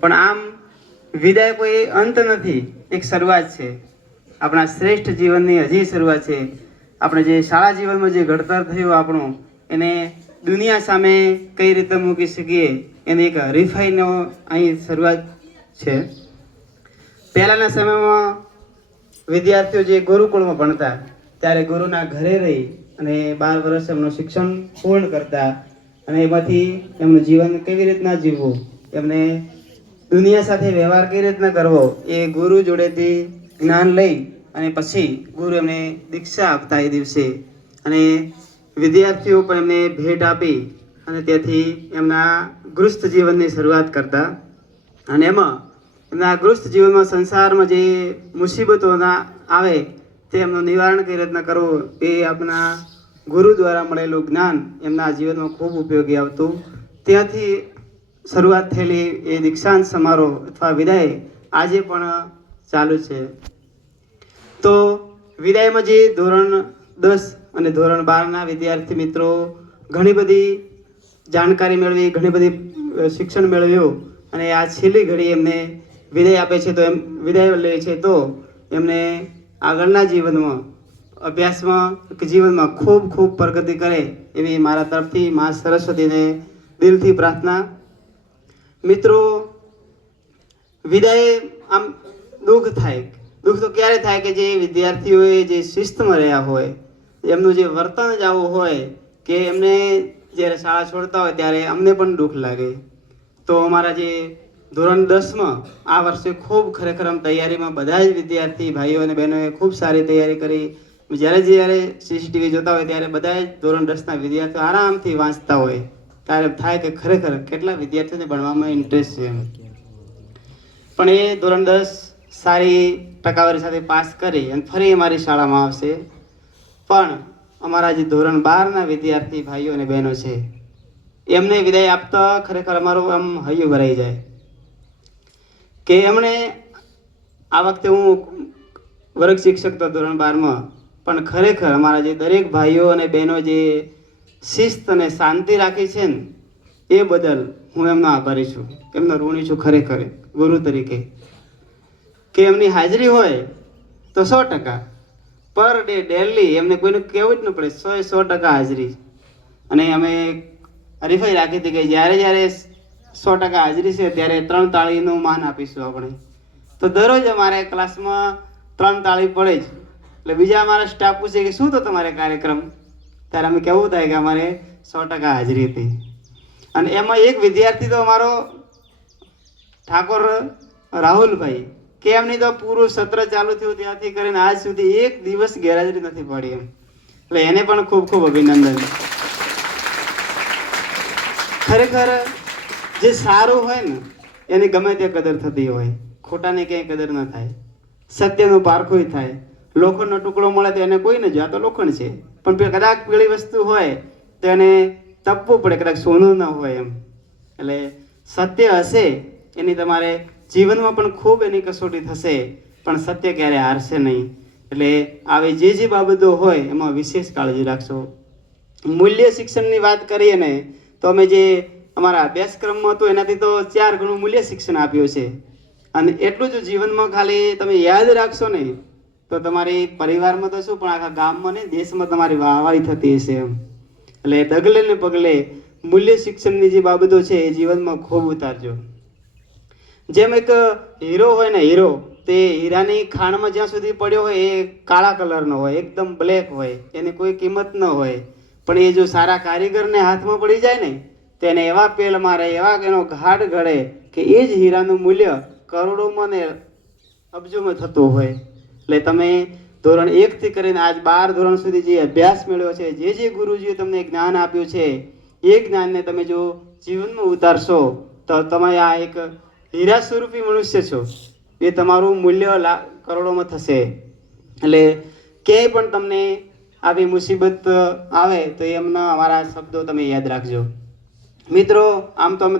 પણ આમ વિદાય કોઈ અંત નથી, એક શરૂઆત છે. આપણા શ્રેષ્ઠ જીવનની હજી શરૂઆત છે. આપણે જે શાળા જીવનમાં જે ઘડતર થયું આપણું, એને દુનિયા સામે કઈ રીતે મૂકી શકીએ એની એક હરીફાઈનો અહીં શરૂઆત છે. પહેલાંના સમયમાં વિદ્યાર્થીઓ જે ગુરુકુળમાં ભણતા ત્યારે ગુરુના ઘરે રહી અને 12 વર્ષ એમનું શિક્ષણ પૂર્ણ કરતા અને એમાંથી એમનું જીવન કેવી રીતના જીવવું, એમને દુનિયા સાથે વ્યવહાર કેવી રીતના કરવો, એ ગુરુ જોડેથી જ્ઞાન લઈ અને પછી ગુરુ એમને દીક્ષા આપતા એ દિવસે, અને વિદ્યાર્થીઓ પણ એમને ભેટ આપી અને તેથી એમના ગૃહસ્થ જીવનની શરૂઆત કરતા. અને એમાં એમના ગૃહસ્થ જીવનમાં સંસારમાં જે મુસીબતો આવે તે એમનું નિવારણ કઈ રીતના કરવું, એ આપણા ગુરુ દ્વારા મળેલું જ્ઞાન એમના જીવનમાં ખૂબ ઉપયોગી આવતું. ત્યાંથી શરૂઆત થયેલી એ દીક્ષાંત સમારોહ અથવા વિદાય આજે પણ ચાલુ છે. તો વિદાયમાં જે ધોરણ 10 અને ધોરણ 12ના વિદ્યાર્થી મિત્રો ઘણી બધી જાણકારી મેળવી, ઘણી બધી શિક્ષણ મેળવ્યું અને આ છેલ્લી ઘડી એમને વિદાય આપે છે. તો એમ વિદાય લે છે તો એમને આગળના જીવનમાં, અભ્યાસમાં કે જીવનમાં ખૂબ ખૂબ પ્રગતિ કરે એવી મારા તરફથી મા સરસ્વતીને દિલથી પ્રાર્થના. મિત્રો, વિદાય આમ દુઃખ થાય. દુઃખ તો ક્યારે થાય કે જે વિદ્યાર્થીઓએ જે શિસ્તમાં રહ્યા હોય, એમનું જે વર્તન જ આવું હોય કે એમને જ્યારે શાળા છોડતા હોય ત્યારે અમને પણ દુઃખ લાગે. તો અમારા જે ધોરણ 10માં આ વર્ષે ખૂબ ખરેખર આમ તૈયારીમાં બધા જ વિદ્યાર્થી ભાઈઓ અને બહેનોએ ખૂબ સારી તૈયારી કરી. જ્યારે સીસીટીવી જોતા હોય ત્યારે બધા જ ધોરણ 10ના વિદ્યાર્થીઓ આરામથી વાંચતા હોય ત્યારે થાય કે ખરેખર કેટલા વિદ્યાર્થીઓને ભણવામાં ઇન્ટરેસ્ટ છે. પણ એ ધોરણ 10 સારી ટકાવારી સાથે પાસ કરી અને ફરી અમારી શાળામાં આવશે. પણ અમારા જે ધોરણ 12ના વિદ્યાર્થી ભાઈઓ અને બહેનો છે એમને વિદાય આપતા ખરેખર અમારું આમ હૈયું ભરાઈ જાય કે એમણે આ વખતે હું વર્ગ શિક્ષક તો ધોરણ 12માં, પણ ખરેખર અમારા જે દરેક ભાઈઓ અને બહેનો જે શિસ્ત અને શાંતિ રાખી છે ને એ બદલ હું એમનો આભારી છું, એમનો ઋણી છું ખરેખર ગુરુ તરીકે. કે એમની હાજરી હોય તો 100% પર ડે ડેલી એમને કોઈને કહેવું જ ન પડે, 100% હાજરી. અને અમે હરીફાઈ રાખી હતી કે જ્યારે 100% હાજરી છે ત્યારે 3 તાળીનું માન આપીશું આપણે. તો દરરોજ અમારે ક્લાસમાં 3 તાળી પડે જ. એટલે બીજા અમારા સ્ટાફ પૂછે કે શું તો તમારે કાર્યક્રમ, ત્યારે અમે કહેવું થાય કે અમારે 100% હાજરી હતી. અને એમાં એક વિદ્યાર્થી તો અમારો ઠાકોર રાહુલભાઈ, કે એમની તો પૂરું સત્ર ચાલુ થયું ત્યાંથી કરીને આજ સુધી એક દિવસ ગેરહાજરી નથી પડી એમ. એટલે એને પણ ખૂબ ખૂબ અભિનંદન. ખરેખર જે સારું હોય ને એની ગમે તે કદર થતી હોય, ખોટાની ક્યાંય કદર ન થાય, સત્યનું પારખું થાય. લોખંડનો ટુકડો મળે તો એને કોઈ ન જોવે, આ તો લોખંડ છે, પણ કદાચ પીળી વસ્તુ હોય તો એને તપવું પડે, કદાચ સોનું ન હોય એમ. એટલે સત્ય હશે એની તમારે જીવનમાં પણ ખૂબ એની કસોટી થશે, પણ સત્ય ક્યારે હારશે નહીં. એટલે આવી જે બાબતો હોય એમાં વિશેષ કાળજી રાખશો. મૂલ્ય શિક્ષણની વાત કરીએ ને તો અમે જે અમારા અભ્યાસક્રમમાં હતું એનાથી તો 4 ગણું મૂલ્ય શિક્ષણ આપ્યું છે. અને એટલું જ જીવનમાં ખાલી તમે યાદ રાખશો ને તો તમારી પરિવારમાં તો શું પણ આખા ગામમાં ને દેશમાં તમારી વાહવાહી થતી હશે એમ. એટલે ડગલે ને પગલે મૂલ્ય શિક્ષણની જે બાબતો છે એ જીવનમાં ખૂબ ઉતારજો. જેમ એક હીરો હોય ને, હીરો તે હીરાની ખાણમાં જ્યાં સુધી પડ્યો હોય એ કાળા કલરનો હોય, એકદમ બ્લેક હોય, એની કોઈ કિંમત ન હોય. પણ એ જો સારા કારીગરને હાથમાં પડી જાય ને તેને એવા પેલ મારે, એવા એનો ઘાટ ઘડે કે એ જ હીરાનું મૂલ્ય કરોડોમાં ને અબજોમાં થતું હોય. એટલે તમે ધોરણ 1 થી કરીને આજ 12 ધોરણ સુધી જે અભ્યાસ મેળવ્યો છે, જે ગુરુજીએ તમને જ્ઞાન આપ્યું છે એ જ્ઞાનને તમે જો જીવનમાં ઉતારશો તો તમે આ એક હીરા સ્વરૂપી મનુષ્ય છો, એ તમારું મૂલ્ય કરોડોમાં થશે. એટલે ક્યાંય પણ તમને આવી મુસીબત આવે તો એમના અમારા શબ્દો તમે યાદ રાખજો. મિત્રો, આમ તો અમે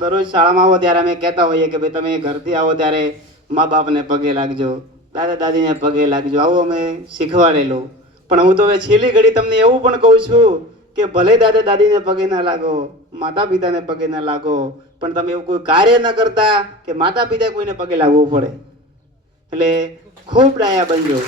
દરરોજ શાળામાં આવો ત્યારે અમે કહેતા હોઈએ કે ભાઈ તમે ઘરથી આવો ત્યારે મા બાપને પગે લાગજો, દાદા દાદીને પગે લાગજો, આવું અમે શીખવાડેલું. પણ હું તો હવે છેલ્લી ઘડી તમને એવું પણ કહું છું કે ભલે દાદા દાદીને પગે ના લાગો, માતા પિતાને પગે ના લાગો, પણ તમે એવું કોઈ કાર્ય ન કરતા કે માતા પિતા કોઈને પગે લાગવું પડે. એટલે ખૂબ ડાયા બનજો.